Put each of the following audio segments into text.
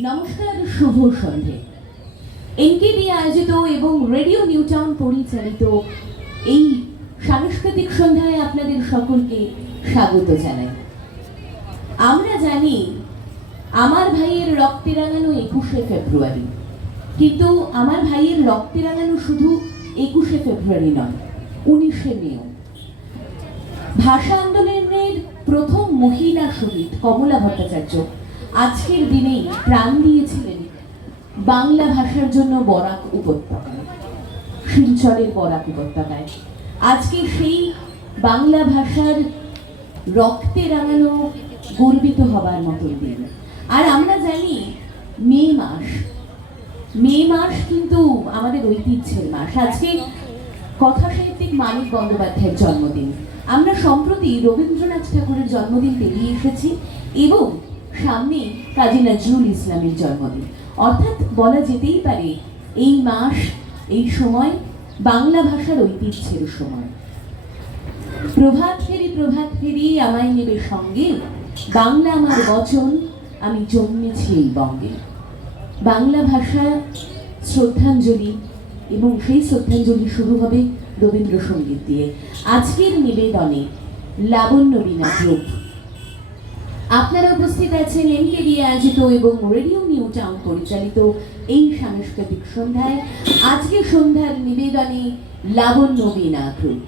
নমস্কার, শুভ সন্ধে। এনকেডি আয়োজিত এবং রেডিও নিউ টাউন পরিচালিত এই সাংস্কৃতিক সন্ধ্যায় আপনাদের সকলকে স্বাগত জানাই। আমরা জানি আমার ভাইয়ের রক্তে রাঙানো 21শে ফেব্রুয়ারি, কিন্তু আমার ভাইয়ের রক্তে রাঙানো শুধু 21শে ফেব্রুয়ারি নয়, 19শে মেও। ভাষা আন্দোলনের প্রথম মহিলা শহীদ কমলা ভট্টাচার্য আজকের দিনেই প্রাণ দিয়েছিলেন বাংলা ভাষার জন্য বরাক উপত্যকায়, শিলচরের বরাক উপত্যকায়। আজকে সেই বাংলা ভাষার রক্তে রাঙানো গর্বিত হবার মতো দিন। আর আমরা জানি মে মাস কিন্তু আমাদের ঐতিহ্যের মাস। আজকে কথা সাহিত্যিক মানিক বন্দ্যোপাধ্যায়ের জন্মদিন। আমরা সম্প্রতি রবীন্দ্রনাথ ঠাকুরের জন্মদিন পেরিয়ে এসেছি এবং সামনে কাজী নজরুল ইসলামের জন্মদিন। অর্থাৎ বলা যেতেই পারে এই মাস, এই সময় বাংলা ভাষার ঐতিহ্যের সময়। প্রভাত ফেরি আমায় নেবে সঙ্গে, বাংলা আমার বচন, আমি জন্মেছি এই বঙ্গে। বাংলা ভাষা শ্রদ্ধাঞ্জলি, এবং সেই শ্রদ্ধাঞ্জলি শুরু হবে রবীন্দ্রসঙ্গীত দিয়ে। আজকের নিবেদনে লাবণ্য বীণা গ্রুপ। আপনারা উপস্থিত আছেন এনকেডি আয়োজিত এবং রেডিও নিউ টাউন পরিচালিত এই সাংস্কৃতিক সন্ধ্যায়। আজকে সন্ধ্যার নিবেদনে লাবণ্য বীণা গ্রুপ।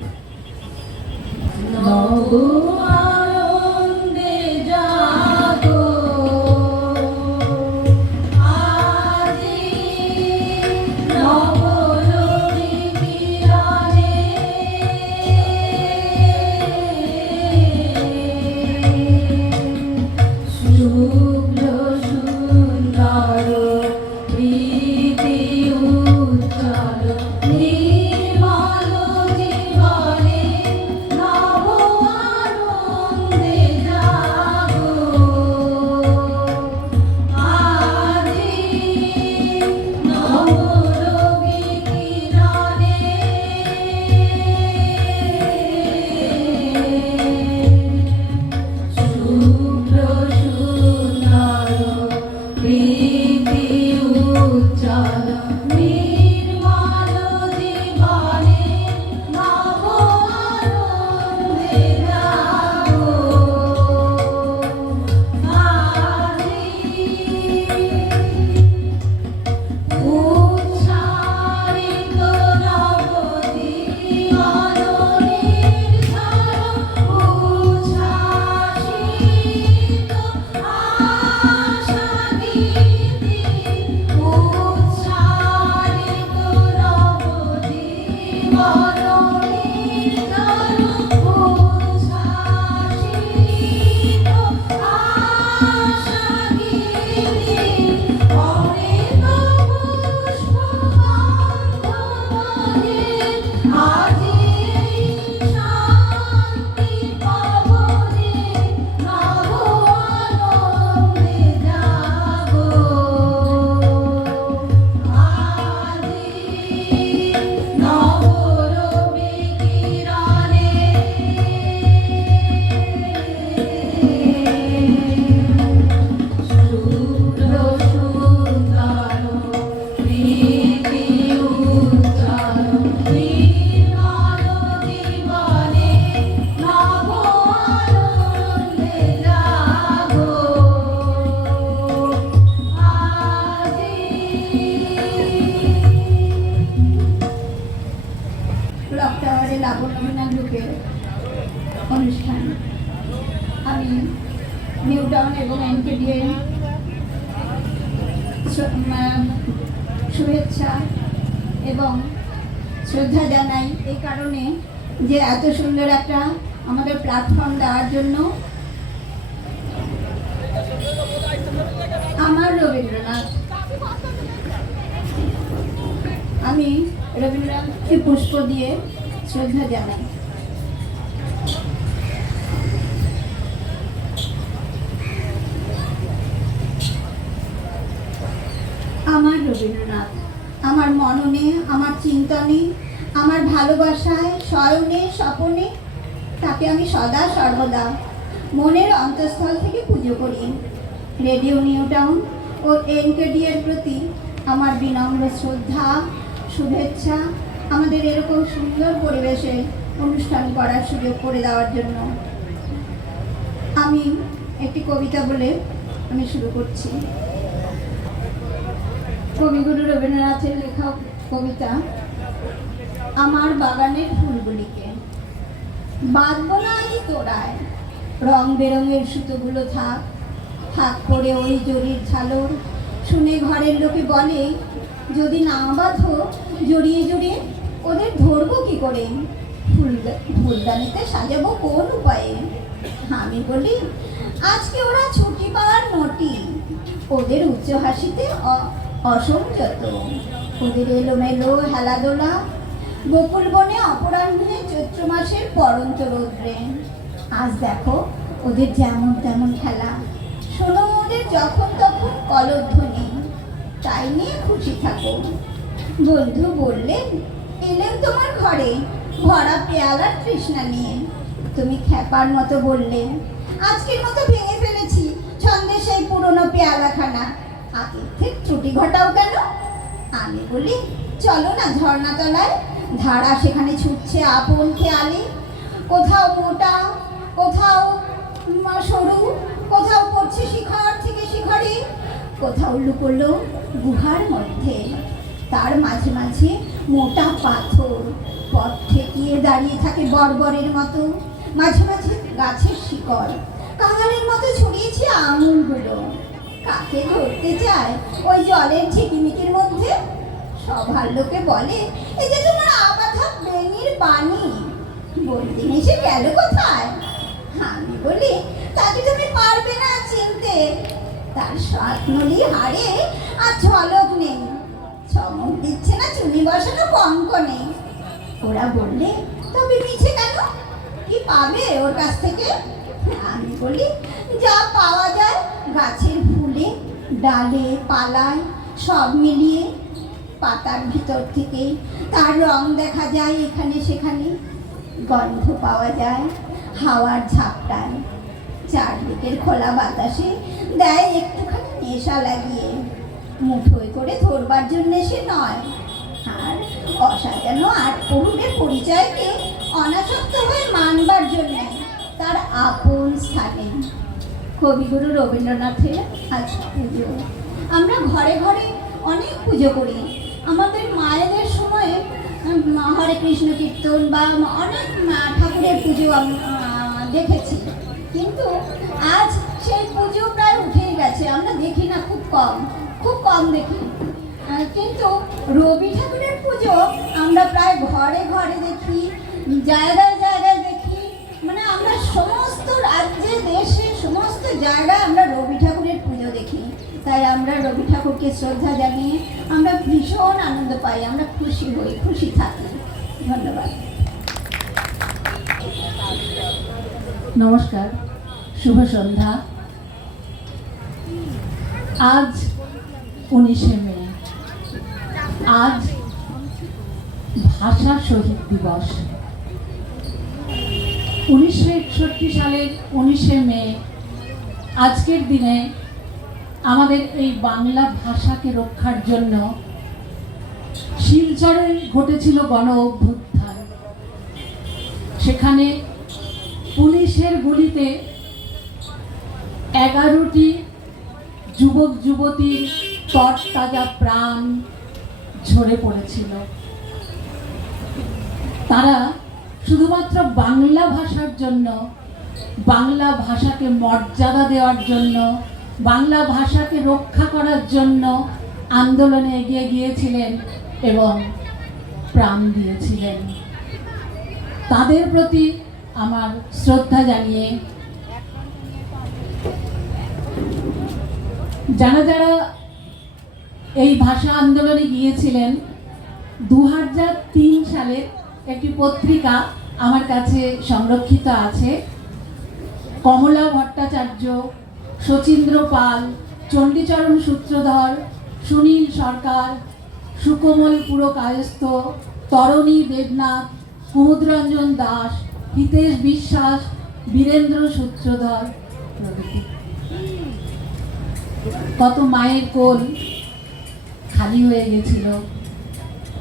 অনুষ্ঠান আমি নিউ টাউন এবং এনকেডি শুভেচ্ছা এবং শ্রদ্ধা জানাই এই কারণে যে এত সুন্দর একটা আমাদের প্ল্যাটফর্ম দেওয়ার জন্য। আমার রবীন্দ্রনাথ, আমি রবীন্দ্রনাথকে পুষ্প দিয়ে শ্রদ্ধা জানাই। আমার রবীন্দ্রনাথ আমার মননে, আমার চিন্তনে, আমার ভালোবাসায়, শয়নে, স্বপনে তাকে আমি সদা সর্বদা মনের অন্তঃস্থল থেকে পুজো করি। রেডিও নিউ টাউন ও এনকেডি এর প্রতি আমার বিনম্র শ্রদ্ধা, শুভেচ্ছা, আমাদের এরকম সুন্দর পরিবেশে অনুষ্ঠান করার সুযোগ করে দেওয়ার জন্য। আমি একটি কবিতা বলে আমি শুরু করছি। কবিগুরু রবীন্দ্রনাথের লেখা কবিতা, আমার বাগানের ফুলগুলিকে। বাঁধবো না আমি তোড়ায়, রং বেরঙের সুতোগুলো থাক থাক করে ওই জরির ঝালর। শুনে ঘরের লোকে বলে, যদি না বাঁধো জড়িয়ে জড়িয়ে ওদের ধরবো কি করে, ফুলদানিতে সাজাবো কোন উপায়ে। আমি বলি, আজকে ওরা ছুটি পাওয়ার নটি, ওদের উচ্চ হাসিতে অসংযত, ওদের এলোমেলো হেলাদোলা, বকুল বনে অপরাহ্নে চৈত্র মাসের পরন্ত রৌদ্রে। আজ দেখো ওদের যেমন তেমন খেলা, শোনো ওদের যখন তখন কলধ্বনি, তাই নিয়ে খুশি থাকো। বন্ধু বললেন, এলেন তোমার ঘরে ভরা পেয়ালার তৃষ্ণা নিয়ে। তুমি খ্যাপার মতো বললে, আজকের মতো ভেঙে ফেলেছি ছন্দে সেই পুরনো পেয়ালাখানা, আতিথ্যের ত্রুটি ঘটাও কেন। আমি বলি, চলো না ঝর্ণাতলায়, ধারা সেখানে ছুটছে আপন খেয়ালে। কোথাও মোটা, কোথাও সরু, কোথাও পড়ছে শিখর থেকে শিখরে, কোথাও লুকোলো গুহার মধ্যে। তার মাঝে মাঝে মোটা পাথর পথ ঠেকিয়ে দাঁড়িয়ে থাকে বর্বরের মতো। মাঝে মাঝে গাছের শিকড় কাঙালের মতো ছড়িয়েছে আঙুলগুলো। কাকে ধরতে চায় ওই জলের ঝিকিমিকির মধ্যে? সবার লোকে বলে, এই যে তোমার আবাধা বেনির বাণী, বলতে এসে গেল কোথায়। আমি বলি, তাকে তুমি পারবে না চিনতে, তার স্বপ্নলি হাড়ে আর ঝলক নেই, চমক দিচ্ছে না চুনি বসানো কঙ্কনে। ওরা বললে, তবে মিছে কেন, কি পাবে ওর কাছ থেকে। আমি বলি, যা পাওয়া যায় গাছের ফুলে ডালে পালায় সব মিলিয়ে, পাতার ভিতর থেকে তার রং দেখা যায় এখানে সেখানে, গন্ধ পাওয়া যায় হাওয়ার ঝাপটায়, চারদিকের খোলা বাতাসে দেয় একটুখানি নেশা লাগিয়ে। মুঠোয় করে ধরবার জন্যে সে নয়, আর অসাজানো আট প্রহরের পরিচয়কে অনাসক্ত হয়ে মানবার জন্যে তার আপন স্থানে। কবিগুরু রবীন্দ্রনাথের আজ পুজো। আমরা ঘরে ঘরে অনেক পুজো করি। আমাদের মায়েদের সময়ে হরে কৃষ্ণ কীর্তন বা অনেক ঠাকুরের পুজো দেখেছি, কিন্তু আজ সেই পুজো প্রায় উঠেই গেছে, আমরা দেখি না, খুব কম দেখি। কিন্তু রবি ঠাকুরের পুজো আমরা প্রায় ঘরে ঘরে দেখি, জায়গায় জায়গায় দেখি। মানে আমরা সমস্ত রাজ্যে দেশে সমস্ত জায়গায় আমরা রবি ঠাকুরের পুজো দেখি। তাই আমরা রবি ঠাকুরকে শ্রদ্ধা জানিয়ে আমরা ভীষণ আনন্দ পাই, আমরা খুশি হই, খুশি থাকি। ধন্যবাদ। নমস্কার, শুভ সন্ধ্যা। আজ 19শে মে, আজ ভাষা শহীদ দিবস। 1961 সালের 19শে মে আজকের দিনে আমাদের এই বাংলা ভাষাকে রক্ষার জন্য শিলচরে ঘটেছিল গণ অভ্যুত্থান। সেখানে পুলিশের গুলিতে 11টি যুবক যুবতীর তরতাজা প্রাণ ঝরে পড়েছিল। তারা শুধুমাত্র বাংলা ভাষার জন্য, বাংলা ভাষাকে মর্যাদা দেওয়ার জন্য, বাংলা ভাষাকে রক্ষা করার জন্য আন্দোলনে এগিয়ে গিয়েছিলেন এবং প্রাণ দিয়েছিলেন। তাদের প্রতি আমার শ্রদ্ধা জানিয়ে যারা যারা এই ভাষা আন্দোলনে গিয়েছিলেন, 2003 সালে একটি পত্রিকা আমার কাছে সংরক্ষিত আছে। কমলা ভট্টাচার্য, শচীন্দ্র পাল, চণ্ডীচরণ সূত্রধর, সুনীল সরকার, সুকোমল পুরকায়স্থ, তরণী দেবনাথ, কুমুদরঞ্জন দাস, হিতেশ বিশ্বাস, বীরেন্দ্র সূত্রধর প্রভৃতি। কত মায়ের কোল খালি হয়ে গেছিল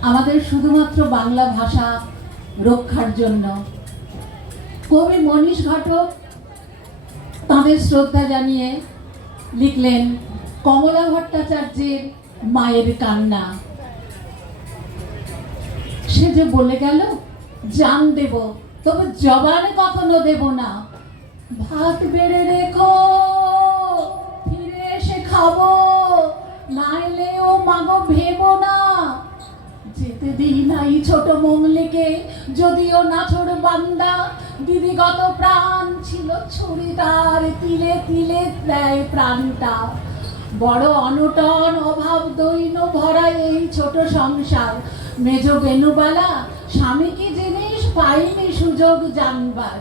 আমাদের শুধুমাত্র বাংলা ভাষা রক্ষার জন্য। কবি মনীষ ঘটক তাঁদের শ্রদ্ধা জানিয়ে লিখলেন কমলা ভট্টাচার্যের মায়ের কান্না। সে যে বলে গেল জান দেব তবে জবান কখনো দেব না, ভাত বেড়ে রেখো ফিরে এসে খাবো, নাইলে ও মাগো ভেবো না। যেতে দিই নাই ছোট মঙ্গলিকে যদিও নাছোড় বান্দা, দিদিগত প্রাণ ছিল ছুরি তার, তিলে তিলে দেয় প্রাণটা। বড় অনটন অভাব দৈন্য ভরা এই ছোট সংসার, মেজ বেনুবালা স্বামী কি জিনিস পাইনি সুযোগ জানবার।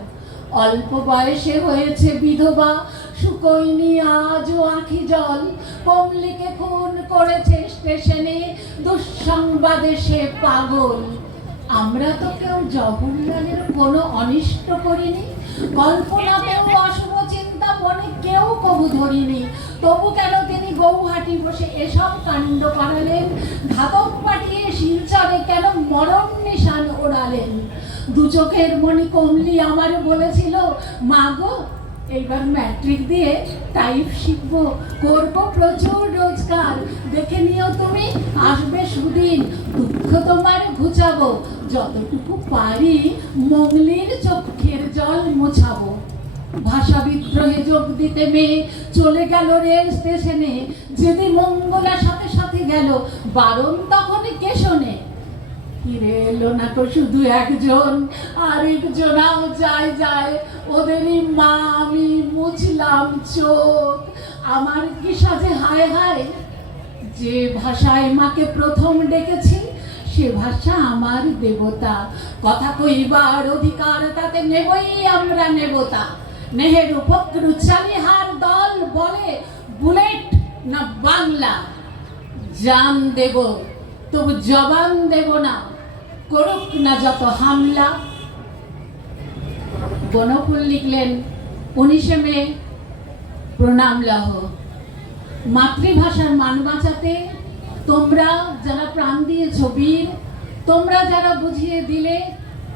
অল্প বয়সে হয়েছে বিধবা, শুকোয়নি আজও আঁখি জল। কমলিকে খুন করেছে স্টেশনে, দুঃসংবাদে সে পাগল। আমরা তো কেউ জওহরলালের কোনো অনিষ্ট করিনি, কল্পনাতেও অশুভ চিন্তা মনে কেউ কবু ধরিনি। তবু কেন তিনি গৌহাটি বসে এসব কাণ্ড করালেন? ঘাতক পাঠিয়ে শিলচরে কেন মরণ নিশান ওড়ালেন? দু চোখের মণি কমলি আমার বলেছিল, মা গো এইবার ম্যাট্রিক দিয়ে টাইপ শিখবো, করবো প্রচুর রোজগার, দেখে নিও তুমি আসবে সুদিন, দুঃখ তোমার ঘুচাবো, যতটুকু পারি মঙ্গলির চোখের জল মোছাবো। ভাষা বিদ্রোহে যোগ দিতে মেয়ে চলে গেল রেল স্টেশনে, যেদিন মঙ্গলার সাথে সাথে গেল বারণ তখন কে শোনে? ফিরে এলো না তো শুধু একজন, আরেকজনাও যায় যায়, ওদেরই মা আমি মুছলাম চোখ। আমার কি সাজে হায় হায়, যে ভাষায় মাকে প্রথম ডেকেছি সে ভাষা আমার দেবতা। কথা কইবার অধিকার তাতে নেবই আমরা নেবতা। নেহেরু ফখরু চালিহার দল বলে বুলেট না বাংলা, জান দেব তবু জবান দেব না, করুক না যত হামলা। বনফুল লিখলেন 19শে মে প্রণাম লহ। মাতৃভাষার মান বাঁচাতে তোমরা যারা প্রাণ দিয়েছ বীর, তোমরা যারা বুঝিয়ে দিলে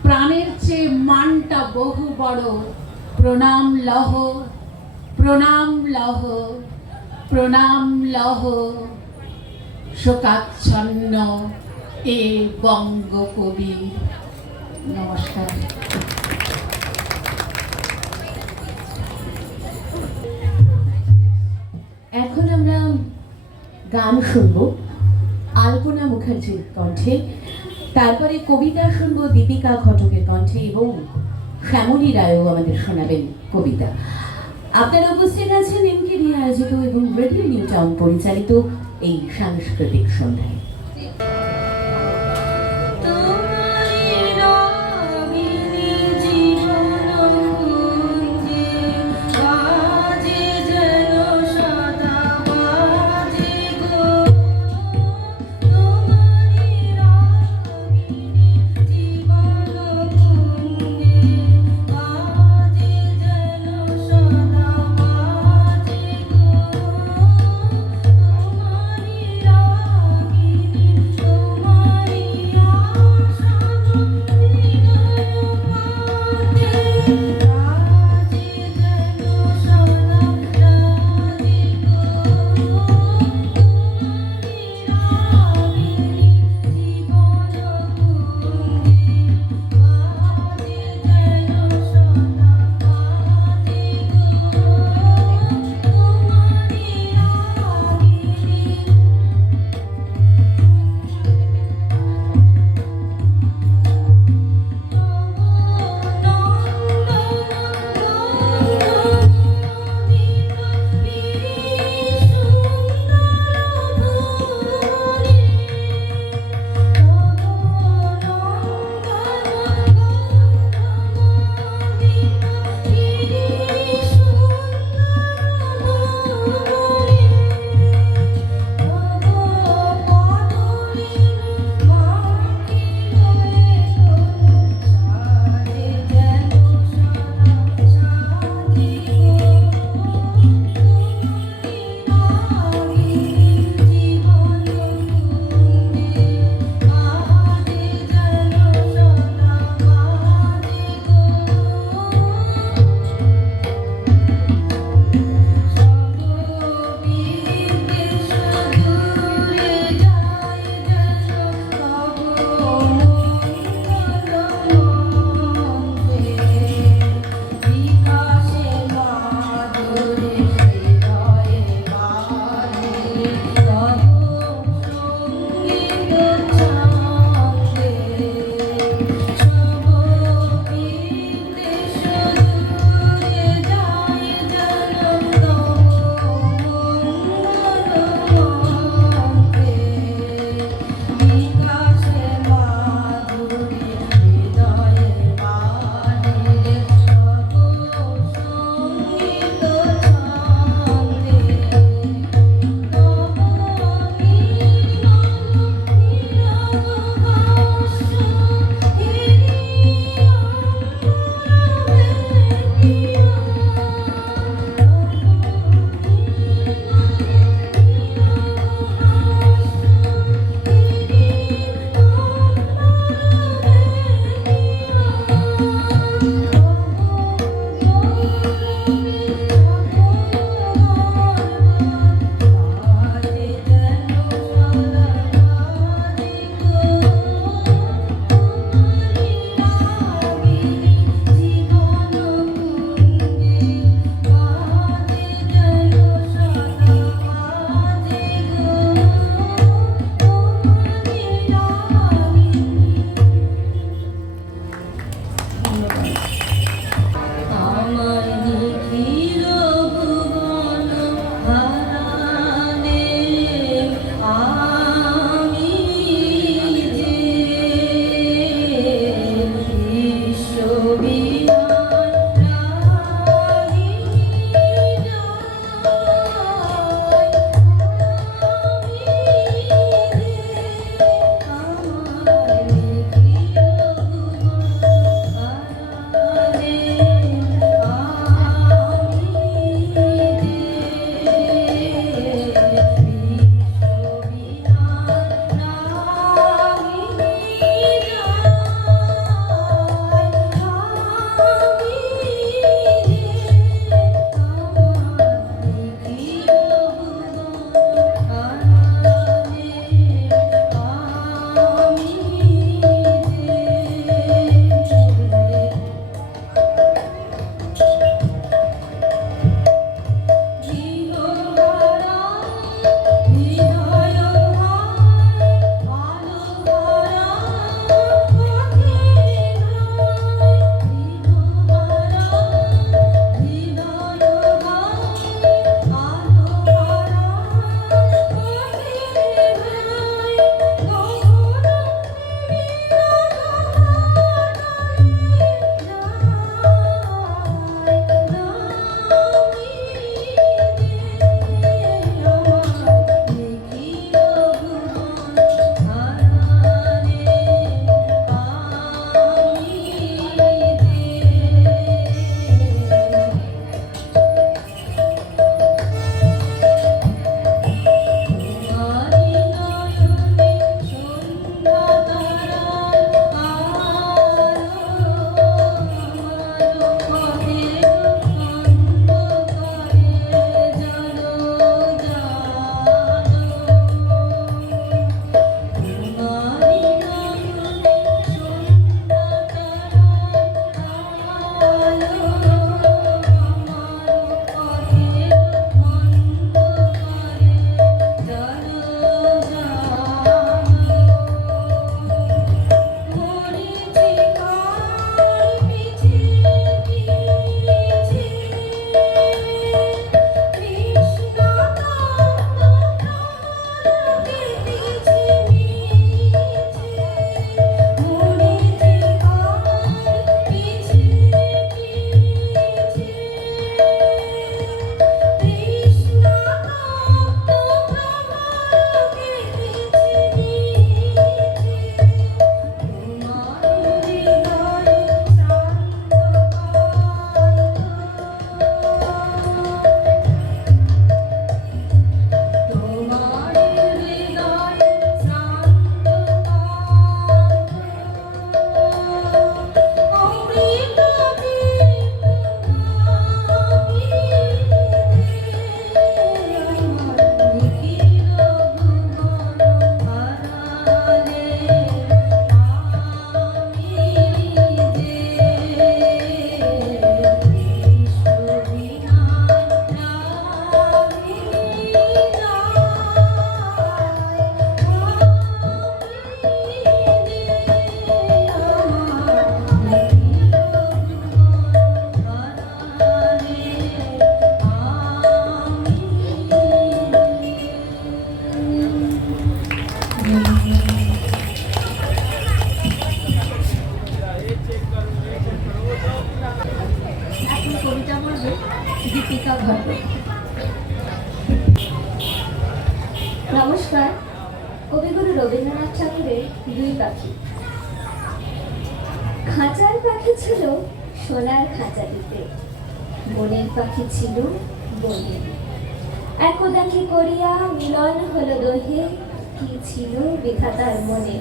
প্রাণের চেয়ে মানটা বহু বড়, প্রণাম লহ, প্রণাম লহ, প্রণাম লহ। শোকাচ্ছন্ন এ বঙ্গকবি। নমস্কার। এখন আমরা গান শুনবো আলপনা মুখার্জির কণ্ঠে, তারপরে কবিতা শুনবো দীপিকা ঘটকের কণ্ঠে এবং শ্যামলী রায়ও আমাদের শোনাবেন কবিতা। আপনারা উপস্থিত আছেন এমকেডি আয়োজিত এবং রেডিও নিউ টাউন পরিচালিত এই সাংস্কৃতিক সন্ধ্যায়। তোমারি বলবে দীপিকা ঘটক। নমস্কার। কবিগুরু রবীন্দ্রনাথ ঠাকুরের দুই পাখি। খাঁচার পাখি ছিল সোনার খাঁচাটিতে, বনের পাখি ছিল বনে। একদা কি করিয়া মিলন হলো দোহে, কি ছিল বিধাতার মনে।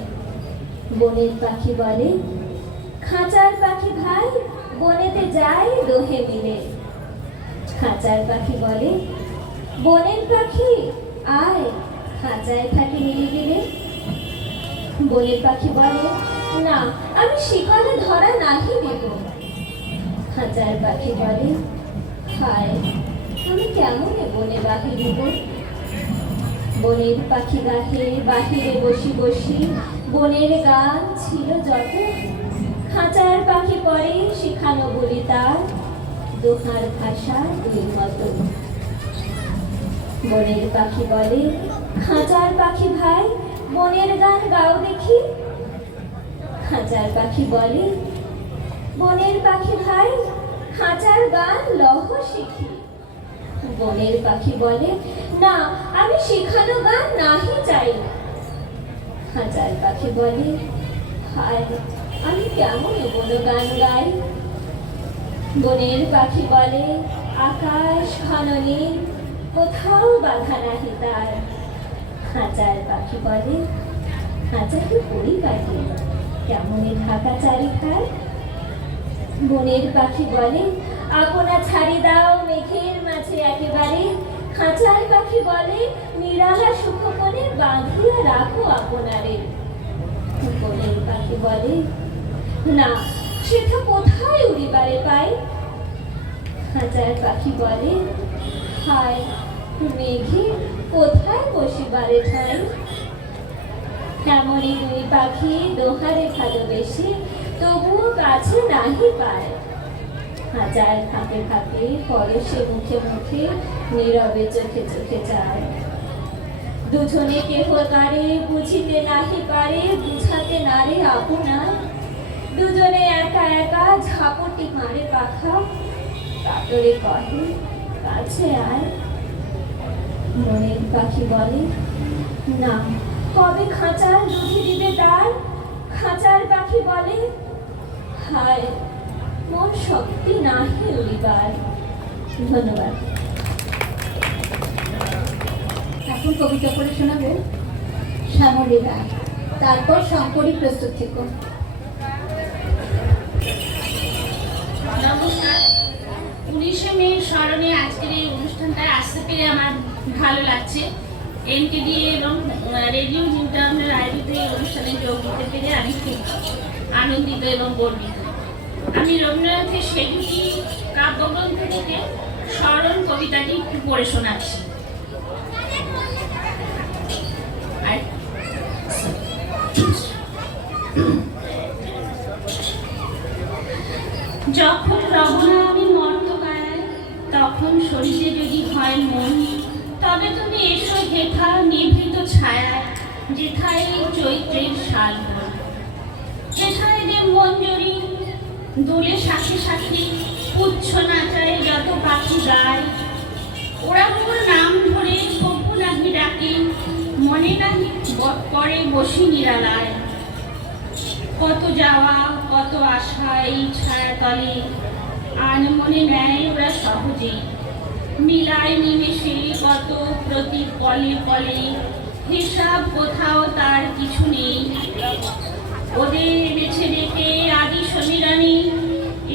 বনের পাখি বলে, খাঁচার পাখি ভাই বনেতে যাই দোহে মিলে। খাঁচার পাখি বলে, বনের পাখি আয় খাঁচায় থাকি নিরিবিলে। বনের পাখি বলে, না আমি শিকারে ধরা নাহি দেব। খাঁচার পাখি বলে, হায় আমি কেমনে বনে বাহিরিব। বনের পাখি গাহে বাহিরে বসি বসি, বনের গান ছিল যত। খাঁচার পাখি পরে শিখানো বলি তার, দোহার ভাষা দুই মতো। বনের পাখি বলে, খাঁচার পাখি ভাই বনের গান গাও দেখি। খাঁচার পাখি বলে, বনের পাখি ভাই খাঁচার গান লহ শিখি। বনের পাখি বলে, না আমি শেখানো গান নাহি চাই। খাঁচার পাখি বলে, হায় আমি কেমন বন গান গাই। বনের পাখি বলে, আকাশ ঘন নীল কোথাও বাধা নাহি তার। খাঁচার পাখি বলে, খাঁচাকে পরিপাটি কেমনে ঢাকা চারিখায়। বনের পাখি বলে, আপনা ছাড়ি দাও মেঘের মাঝে একেবারে। খাঁচার পাখি বলে, নিরালা সুখপনে বাঁধিয়া রাখো আপনারে। বনের পাখি বলে, না সেটা কোথায় উড়িবারে পাই। খাঁচার পাখি বলে, হায় মেঘে কোথায় বসিবারে ঠাই। এমনই দুই পাখি দোহারে ভালোবেসে তবুও কাছে নাহি পায়। খাঁচার ফাঁকে ফাঁকে পরশে মুখে মুখে নীরবে চোখে চোখে যায়। দুজনে কেহ কারে বুঝিতে নাহি পারে, বুঝাতে নারে আপনার। দুজনে একা একা ঝাপটি মারে পাখা, কাতরে কহে কাছে আয়। মনের পাখি বলে, না কবে খাঁচার দুধি দিবে তার। খাঁচার পাখি বলে, হায় মন শক্তি নাহি উড়িবার। ধন্যবাদ। এখন কবিতা পড়ে শোনাবে শ্যামলী রায়, তারপর শঙ্করী প্রস্তুত থেকো। নমস্কার। 19শে মে স্মরণে আজকের এই অনুষ্ঠানটায় আসতে পেরে আমার ভালো লাগছে। এনকেডি এবং রেডিও ইন্টারনেট আয়োজিত এই অনুষ্ঠানে যোগ দিতে পেরে আমি খুব আনন্দিত এবং গর্বিত। আমি রবীন্দ্রনাথের সেজুকি কাব্যগ্রন্থ থেকে স্মরণ কবিতাটি একটু পড়ে শোনাচ্ছি। যখন রবনা আমি মর্তকায়, তখন শরীরে যদি হয় মন, তবে তুমি এসো হেথা নিভৃত ছায়ায়, যেথায় চৈত্রের শালবন। যেথায় যে মঞ্জরি দোলে সাথে সাথে পুচ্ছ নাচায় যত পাখি গায়। ওরা ওর নাম ধরে কভু নাহি ডাকে, মনে নাহি করে বসি নিরালায়। কত যাওয়া কত আশা এই ছায়া তলে, আন মনে নেয় ওরা সহজেই। মিলায় নিমেষে কত প্রতি পলে পলে, হিসাব কোথাও তার কিছু নেই। ওদের বেছে রেখে আদি সমীরানি,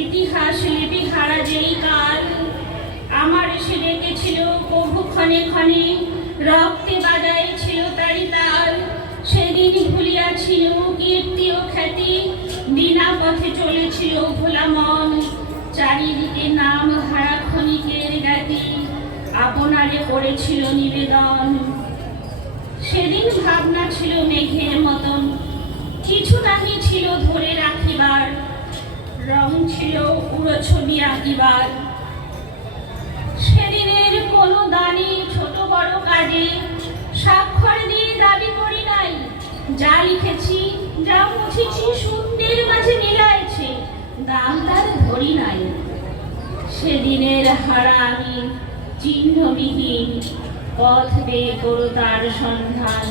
ইতিহাস লিপি হারা যেই কাল। আমার এসে ডেকেছিল কভু ক্ষণে ক্ষণে, রক্তে বাজায় ছিল তারি তাল। সেদিন ভুলিয়াছিল কীর্তি ও খ্যাতি, বিনা পথে চলেছিল ভোলা মন। চারিদিকে নাম হারা ক্ষণিকের জ্ঞাতি, আপনারে করেছিল নিবেদন। সেদিন ভাবনা ছিল মেঘের মতন, কিছু নাহি ছিল ধরে রাখিবার। রং ছিল উড়ো ছবি আঁকিবার। সেদিনের কোনো দানে ছোট বড় কাজে স্বাক্ষর দিয়ে দাবি করি নাই। যা লিখেছি যা মুছেছি শূন্যের মাঝে মিলাইছে, দাম তার ধরি নাই। সেদিনের হারা আমি চিহ্নবিহীন পথ বেয়ে করো তার সন্ধান।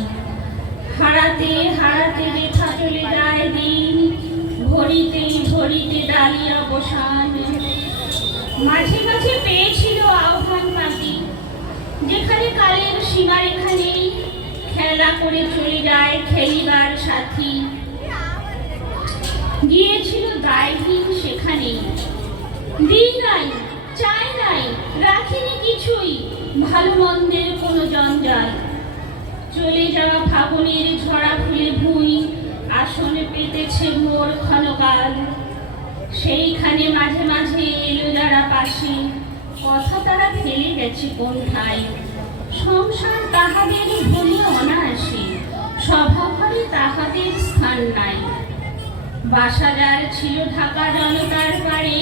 হারাতে হারাতে যেথা চলে যায় দিন, ঘড়িতে ঘড়িতে ডালির অবসান। মাঝে মাঝে পেয়েছিল আহ্বান পাতি, যেখানে কালের সীমারেখা নেই, খেলা করে চলে যায় খেলিবার সাথী। গিয়েছিল দায়হীন সেখানে, দিই নাই, চাই নাই, রাখিনি কিছুই, ভালো মন্দের কোনো জঞ্জাল। চলে যাওয়া ফাগুনের ঝরা ফুলে ভুঁই আসনে পেতেছে মোর ক্ষণকাল। সেইখানে মাঝে মাঝে এলো যারা পাশে, কথা তারা ফেলে গেছে কোনঠায়। সংসার তাহাদের ভুলে অনায়াসে, সভাঘরে তাহাদের স্থান নাই। বাসা যার ছিল ঢাকা জনতার পারে,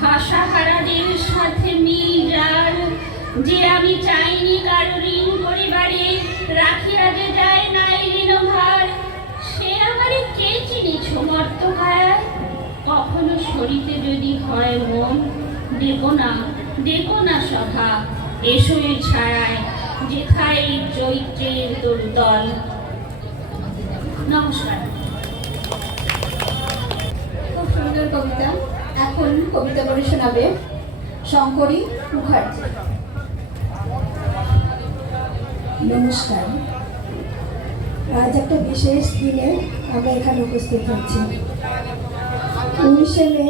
ভাষাহারাদের সাথে মিল যার। যে আমি চাইনি কারো ঋণ পরিবারে, রাখিয়া যে যায় নাই ঋণভার। সে আমারে কে চিনেছ মর্তকায়, কখনো সরিতে যদি হয় মন, ডেকো না সভা, এসো এর ছায়ায়, যেথায় চৈত্রের তরুতল। নমস্কার। খুব সুন্দর কবিতা। এখন কবিতা পড়ে শোনাবে শঙ্করী মুখার্জি। নমস্কার। আজ একটা বিশেষ দিনে আমরা এখানে উপস্থিত হচ্ছি। 19শে মে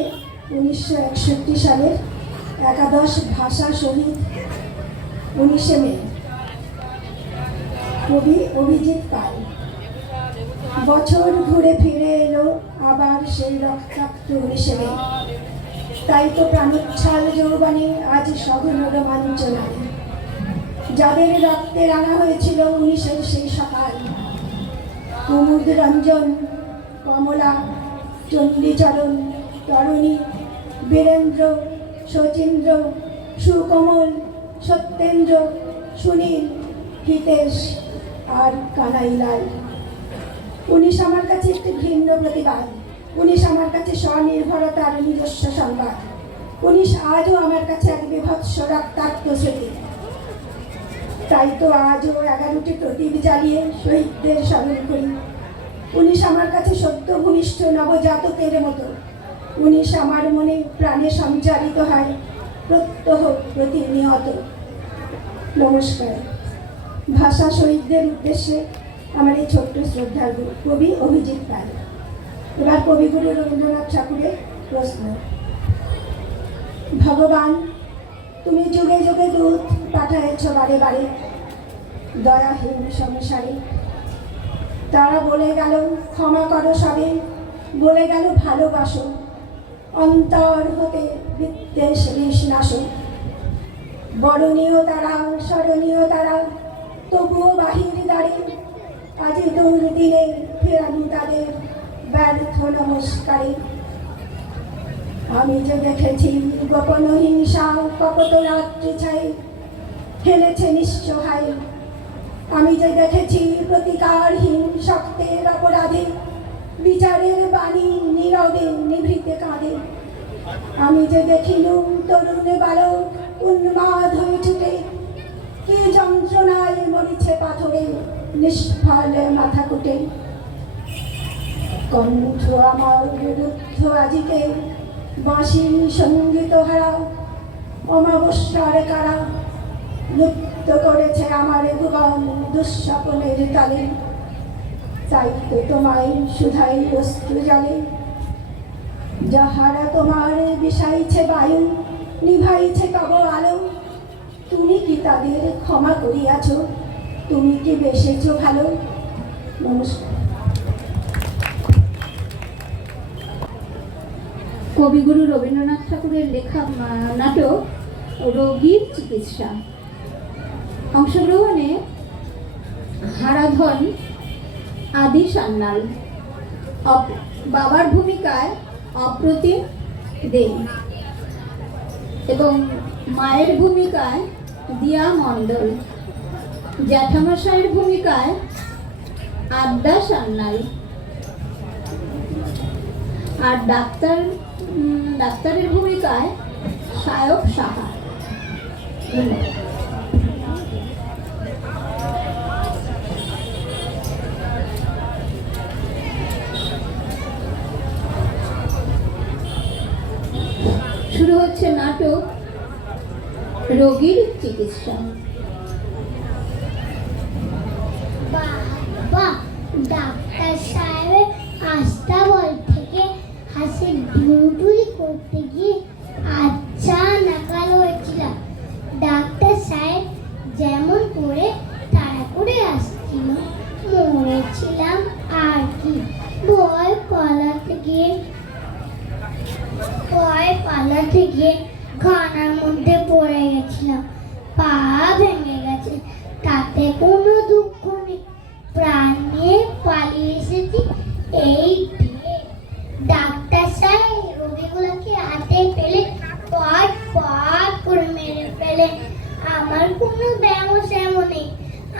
1961 সালের একাদশ ভাষা শহীদ 19শে মে কবি অভিজিৎ পাল। বছর ঘুরে ফিরে এলো আবার সেই রক্তাক্ত 19শে মে। তাই তো প্রাণোচ্ছ্বাল যৌবনে আজ সঘন রোমাঞ্চনায়, যাদের রক্তে রাঙা হয়েছিল 19-এর সেই সকাল। কুমুদ রঞ্জন, কমলা, চণ্ডীচরণ, তরণী, বীরেন্দ্র, শচীন্দ্র, সুকমল, সত্যেন্দ্র, সুনীল, হিতেশ আর কানাইলাল। 19 আমার কাছে একটি ভিন্ন প্রতিবাদ। 19 আমার কাছে স্বনির্ভরতার নিজস্ব সংবাদ। 19 আজও আমার কাছে এক বিভৎস রক্তাক্ত স্মৃতি। তাই তো আজও 11টি প্রদীপ জ্বালিয়ে শহীদদের স্মরণ করি। 19 আমার কাছে সদ্য ভূমিষ্ঠ নবজাতকের মতো। 19 আমার মনে প্রাণে সঞ্চারিত হয় প্রত্যহ প্রতিনিয়ত। নমস্কার। ভাষা শহীদদের উদ্দেশ্যে আমার এই ছোট্ট শ্রদ্ধার কবি অভিজিৎ পাল। এবার কবিগুরু রবীন্দ্রনাথ ঠাকুরের প্রশ্ন। ভগবান, তুমি যুগে যুগে দূত পাঠাইছ বারে বারে দয়াহীন সংসারে। তারা বলে গেল ক্ষমা করো সবে, বলে গেল ভালোবাসো, অন্তর হতে বিদ্বেষ বিষ নাশো। বরণীয় তারা, স্মরণীয় তারা, তবুও বাহির দ্বারে আজ দুর্দিনে ফেরানো তাদের ব্যর্থ নমস্কারে। আমি যে দেখেছি গোপন হিংসা কপট রাত্রি ছাই ফেলেছে নিঃসহায়। আমি যে দেখেছি প্রতিকারহীন শক্তের অপরাধে বিচারের বাণী নীরবে নিভৃতে কাঁদে। আমি যে দেখিলুম তরুণ বালক উন্মাদ হয়ে ছুটে, কি যন্ত্রণায় মরিছে পাথরে নিষ্ফল মাথা কুটে। কণ্ঠ আমার রুদ্ধ আজিকে বাঁশি সঙ্গীত হারা, অমাবস্যার কারা লুপ্ত করেছে আমার ভুবন দুঃস্বপনের তালে। তাই তো তোমায় সুধাই অস্ত্র জলে, যাহারা তোমার বিষাইছে বায়ু, নিভাইছে তব আলো। তুমি কি তাদের ক্ষমা করিয়াছ? তুমি কি বেসেছ ভালো? নমস্কার। কবিগুরু রবীন্দ্রনাথ ঠাকুরের লেখা নাটক রোগীর চিকিৎসা। অংশগ্রহণে হারাধন আদি সান্যাল, বাবার ভূমিকায় অপ্রতিম দে এবং মায়ের ভূমিকায় দিয়া মণ্ডল, জ্যাঠামশাইয়ের ভূমিকায় আড্ডা সান্যাল আর ডাক্তারের ভূমিকায় সায়ক সাহা। ধন্যবাদ। শুরু হচ্ছে নাটক রোগীর চিকিৎসা। বাবা, ডাক্তার সাহেবের আস্তাবল থেকে হাঁসের ডিউটি করতে গিয়ে আচ্ছা নাকাল হয়েছিলাম। ডাক্তার সাহেব যেমন করে তাড়া করে আসছিল, মরেছিলাম আর কি। ভয় পালাতে গিয়ে খানার মধ্যে পড়ে গেছিলাম, পা ভেঙে গেছে, তাতে কোনো দুঃখ নেই, প্রাণ নিয়ে পালিয়ে এসেছি। এই ডাক্তার সাহেব রোগীগুলোকে হাতে পেলে পট পট করে মেরে ফেলে। আমার কোনো ব্যায়াম নেই,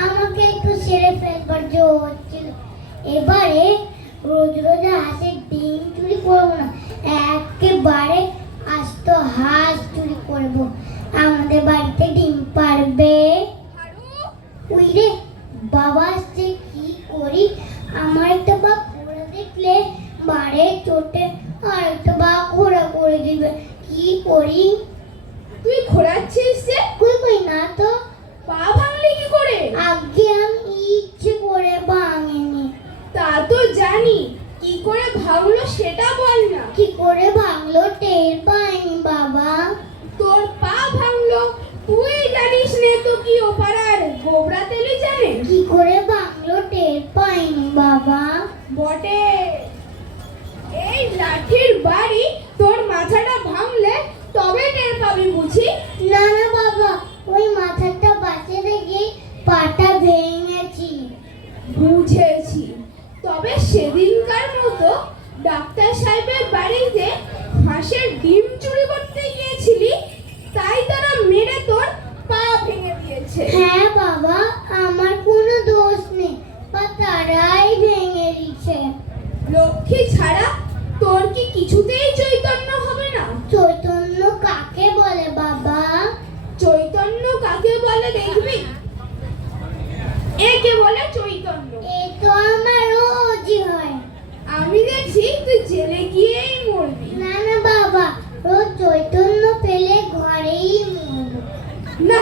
আমাকে একটু সেরে ফেলবার জোর হচ্ছিল। এবারে রোজ রোজ হাঁসের ডিম চুরি করবো না, একেবারে আস্ত হাঁস চুরি করবো। আমাদের বাড়িতে ডিম পারবে? ওই রে বাবা আসছে, কি করি? আমার একটা বাঘ ঘোড়া দেখলে বাড়ে চোটে আর একটা বাঘ ঘোড়া করে দিবে, কি করি? তুই ঘোরাচ্ছিস যে? কই না তো। পা ভাঙলি কি করে? আগে আমি ইচ্ছে করে ভাঙিনি। তা তো জানি, কি করে ভাঙলো সেটা বল না। কি করে ভাঙলো টের পাইনি বাবা। তোর পা ভাঙলো তুই জানিস নে তো কি ও পাড়ার গোবরা তেলি জানে? কি করে ভাঙলো টের পাইনি বাবা। বটে, এই লাঠির বাড়ি তোর মাথাটা ভাঙলে তবে টের পাবি বুঝি। না না বাবা, ওই মাথাটা বাঁচাতে গিয়ে পাটা ভেঙেছি। বুঝেছি, তবে সেদিনকার মতো ডাক্তার সাহেবের বাড়িতে হাঁসের ডিম চুরি করতে গিয়েছিলি, তাই তারা মেরে তোর পা ভেঙে দিয়েছে। হ্যাঁ বাবা, আমার কোনো দোষ নেই, পা তারাই ভেঙে দিয়েছে। লক্ষ্মী ছাড়া তোর কি কিছুতেই চৈতন্য হবে না? চৈতন্য কাকে বলে বাবা? চৈতন্য কাকে বলে দেখবি? একে বলে চৈতন্য। এ তো আমার রোজই হয়। আমি দেখছি তুই জেলে গিয়েই মরবি। না না বাবা, রোজ চৈতন্য পেলে ঘরেই মরবো। না,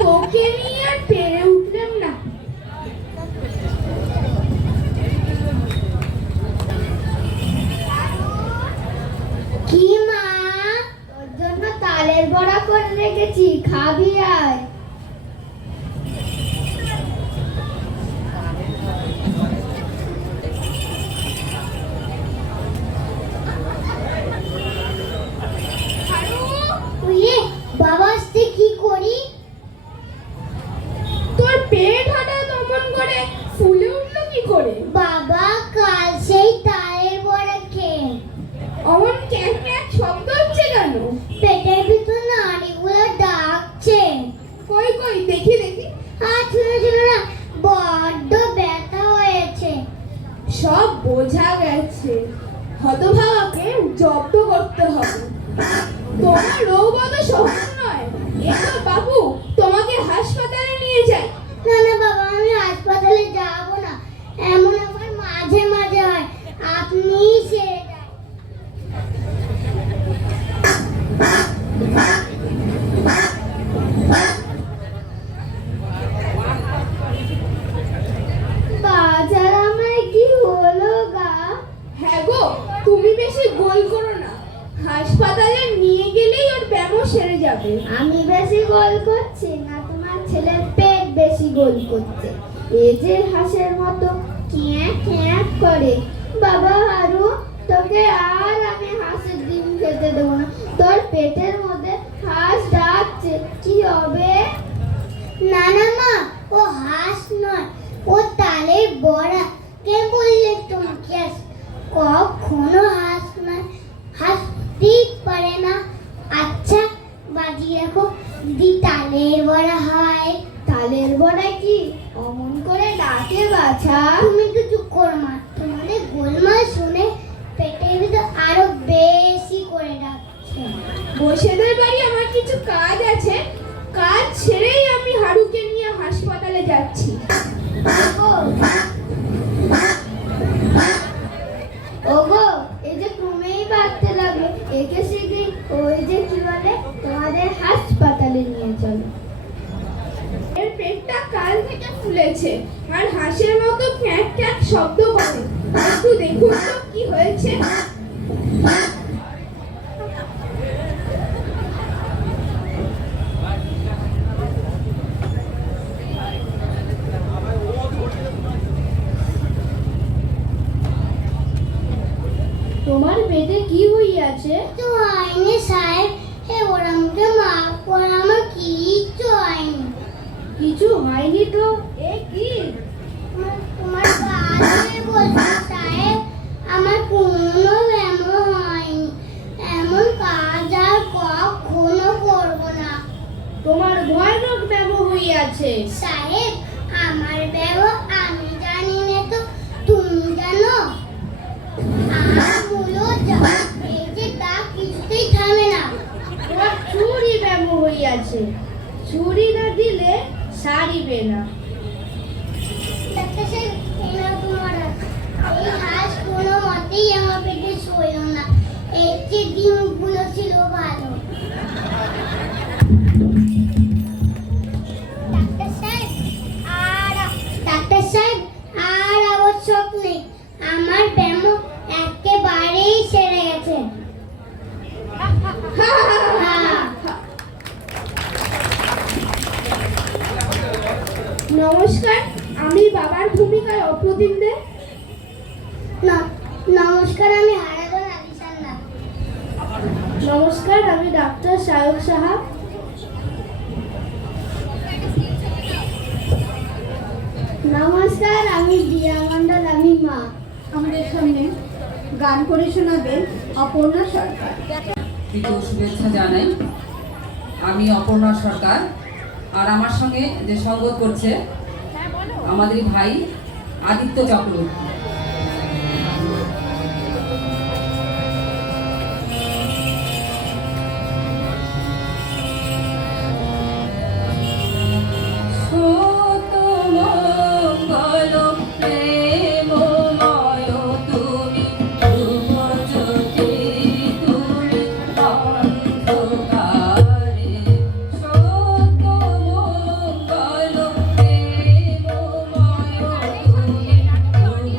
তোকে নিয়ে আর পেরে উঠলাম না। কি মা, তোর জন্য তালের বড়া করে রেখেছি, খাবি আয়। ওরে বাবা আসতে কি করি? তোর পেট হঠাৎ অমন করে ফুলে উঠলো কি করে? বাবা কাল সেই তালের বড়া খেয়ে অমন ক্যাক ক্যাক শব্দ হচ্ছে কেন? পেটের ভিতর নাড়িগুলো ডাকছে। কই কই দেখি দেখি। আর ছিল না, বড্ড ব্যথা হয়েছে। সব বোঝা গেছে, হতভাগাকে জব্দ করতে হবে। তোমার রোগ অত সহজ নয়। এসো বাবু, তোমাকে হাসপাতালে নিয়ে যাই। না না বাবা, আমি হাসপাতালে যাব না, এমন আমার মাঝে মাঝে হয়, আপনিই সেরে যান। বাজার আমার কি হলো গা? হ্যাঁ গো, তুমি বেশি গোল করো না, হাসপাতালে নিয়ে গেলেই ওর ব্যামো সেরে যাবে। আমি বেশি গোল করছি না, তোমার ছেলের পেট বেশি গোল করছে। এই যে হাঁসের মতো ক্যাঁক ক্যাঁক করে। বাবা হারু, তোকে আর আমি হাঁসের ডিম খেতে দেবো না, তোর পেটের মধ্যে হাঁস ডাকছে, কি হবে? না না মা, ও হাঁস নয়, ও তালের বড়া। কে বললে তোমাকে? কখনো হাঁস নয়, হাসতেই পারে না। আচ্ছা বাজিয়ে রাখো, যদি তালের বড়া হয়। তালের বড়া কি অমন করে ডাকে বাছা? তুমি তো চুপ করো মা, তোমাদের গোলমাল শুনে পেটের ভিতর আরো বেশি করে ডাকছে। বসেদের বাড়ি আমার কিছু কাজ আছে, কাজ ছেড়েই আমি হারুকে নিয়ে হাসপাতালে যাচ্ছি। ওগো, এই যে তুমিই বাড়তে লাগে, একে শিখি ওই যে কি বলে তোমাদের হাসপাতালে নিয়ে চলো। এর পেটটা কাল থেকে ফুলেছে আর হাঁসের মতো ক্যাঁক ক্যাঁক শব্দ করে। একটু দেখুন তো কি হয়েছে। তোমার পেটে কি হইয়াছে? তো হয়নি সাহেব, হে ওরা আমাকে মাফ করে, আমার কিচ্ছু হয়নি। কিছু হয়নি তো? এ কি? তোমার কাছে বলছি সাহেব, আমার কোনো ব্যামো হয়নি, এমন কাজ আর কখনো করবো না। তোমার ভয়ানক ব্যামো হইয়াছে। সাহেব, আমার ব্যামো আমি জানি না তো তুমি জানো? আর মুলো এই যে দাগ কিছুতেই থামে না। তোমার চুরি ব্যামো হইয়াছে, চুরি না দিলে সারিবে না। ডাক্তার সাহেব, এই নাও তোমার হাত। এই হাঁস কোনো মতেই আমার পেটে সইল না, এর চেয়ে ডিমগুলো ছিল ভালো। ডাক্তার সাহেব, আর আবশ্যক নেই, আমার ব্যামো একেবারেই সেরে গেছে। নমস্কার, আমি বাবার ভূমিকায় অপ্রতিম দে। নমস্কার, আমি হারাধন আলিশান না। নমস্কার, আমি ডাক্তার সায়ক সাহা। নমস্কার, আমি দিয়া মণ্ডল, আমি মা। আমাদের সামনে গান করে শোনাবেন অপর্ণা সরকার। প্রীতীয় শুভেচ্ছা জানাই। আমি অপর্ণা সরকার, আর আমার সঙ্গে যে সঙ্গত করছে আমাদের ভাই আদিত্য চক্রবর্তী। তুমি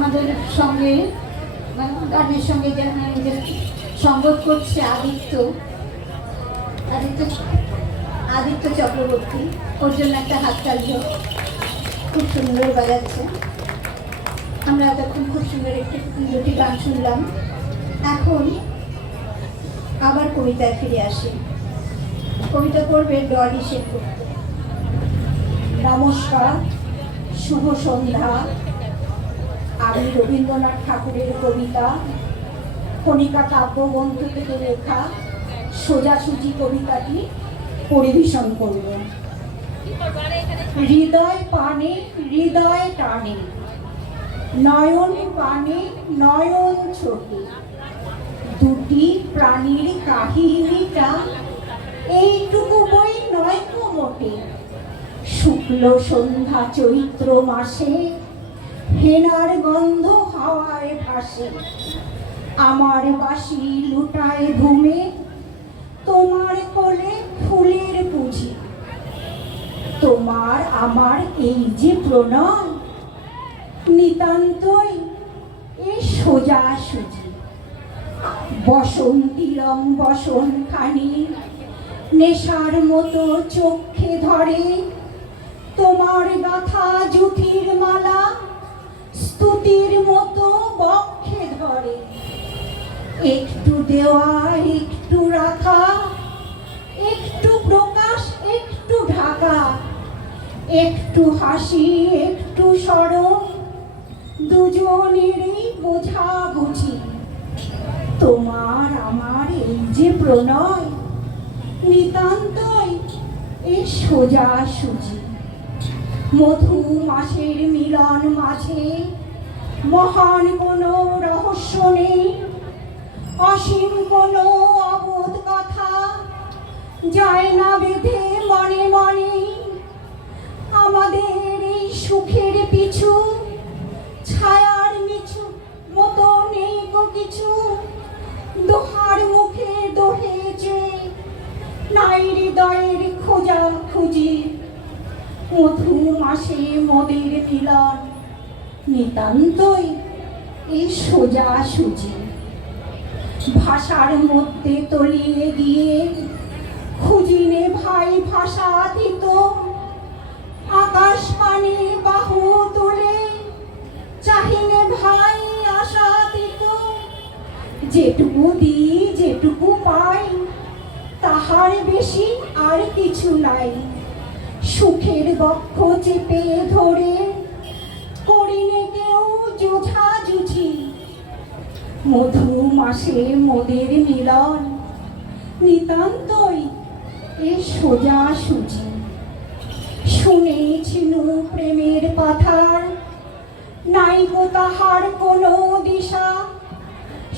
আমাদের সঙ্গে গানের সঙ্গে যে সঙ্গত করছে আদিত্য চক্রবর্তী, ওর জন্য একটা হাততালি হোক। খুব সুন্দর বাজাচ্ছে। আমরা এতক্ষণ খুব সুন্দর দুটি গান শুনলাম। এখন আবার কবিতায় ফিরে আসি। কবিতা করবে ডলি সেনগুপ্ত। নমস্কার, শুভ সন্ধ্যা। আমি রবীন্দ্রনাথ ঠাকুরের কবিতা কণিকা কাব্যগ্রন্থ থেকে লেখা সোজাসুজি কবিতাটি পরিবেশন করব। হৃদয় পানে হৃদয় টানে, নয়ন পানে নয়ন ছোটে, দুটি প্রাণীর কাহিনীটা এইটুকু বই নয় কো মোটে। শুক্ল সন্ধ্যা চৈত্র মাসে হেনার গন্ধ হাওয়ায় ভাসে, আমার বাঁশি লুটায় ঘুমে, তোমার কোলে ফুলের পুঁজি। তোমার আমার এই যে প্রণয়, নিতান্তই এ সোজাসুজি। বসন্তী রং বসনখানি নেশার মতো চোখে ধরে, তোমার গাথা জুঠির মালা স্তুতির মতো বক্ষে ধরে। একটু দেওয়া একটু রাখা, একটু প্রকাশ একটু ঢাকা, একটু হাসি একটু স্মরণ, দুজনেরই বোঝাবুঝি। তোমার আমার এই যে প্রণয়, নিতান্তই এ সোজাসুজি। মধু মাসের মিলন মাঝে মহান কোনো রহস্য নেই, অসীম কোনো অবোধ কথা যায় না বেঁধে মনে মনে। আমাদের এই সুখের পিছু ছায়ার মিছু মতো নেই গো কিছু। দোহার মুখে দোহেছে নাই হৃদয়ের খোঁজা খুঁজি। মধু মাসে মোদের মিলন, নিতান্তই এই সোজাসুজি। ভাষার মধ্যে তলিয়ে গিয়ে খুঁজিনে ভাই ভাষাতীত, আকাশ পানে বাহু তোলে চাহিনে ভাই আশাতীত। যেটুকু দিই যেটুকু পাই তাহার বেশি আর কিছু নাই। সুখের বক্ষ চেপে ধরে করিনে কেউ জোঝাজুঝি। মধু মাসে মোদের মিলন, নিতান্তই এ সোজাসুজি। শুনেছিনু প্রেমের পাথার, নাইকো তাহার কোনো দিশা।